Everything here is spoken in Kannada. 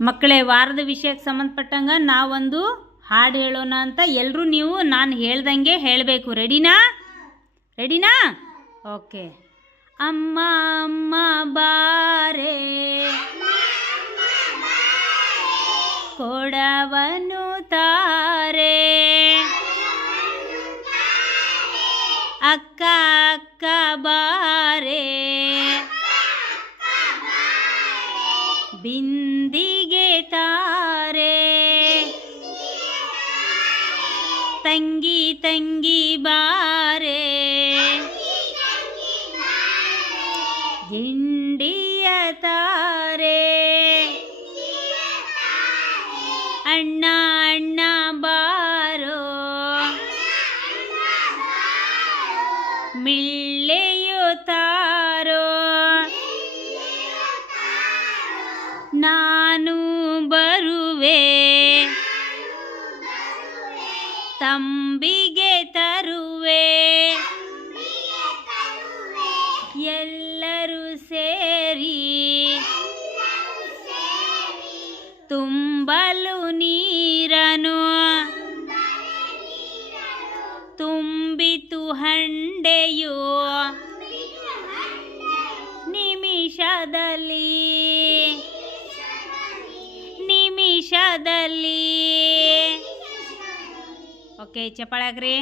ಮಕ್ಕಳೇ, ವಾರದ ವಿಷಯಕ್ಕೆ ಸಂಬಂಧಪಟ್ಟಂಗ ನಾವೊಂದು ಹಾಡು ಹೇಳೋಣ ಅಂತ ಎಲ್ಲರೂ ನೀವು ನಾನು ಹೇಳ್ದಂಗೆ ಹೇಳಬೇಕು. ರೆಡಿನಾ ರೆಡಿನಾ ಓಕೆ ಅಮ್ಮ ಅಮ್ಮ, ಬಾರೆ. ಕೊಡವನು ತಾರೆ. ಅಕ್ಕ ಅಕ್ಕ ಬಾರೆ ಬಿಂದಿಗೆ ತಾರೆ. ತಂಗಿ ತಂಗಿ ಬಾರೆ. ಗಿಂಡಿಯ ತಾರೆ. ಅಣ್ಣ ಅಣ್ಣ ಬಾರೋ. ಮಿಳ್ಳೆಯುತ್ತಾರೋ ನಾನು ಬರುವೆ. ತಂಬಿಗೆ ತರುವೆ. ಎಲ್ಲರೂ ಸೇರಿ ತುಂಬಲು ನೀರನು. ತುಂಬಿತು ಹಂಡೆಯು. ನಿಮಿಷದಲ್ಲಿ ನಿಮಿಷದಲ್ಲಿ ಓಕೆ ಚಪ್ಪಾಳೆ ಹಾಕ್ರಿ.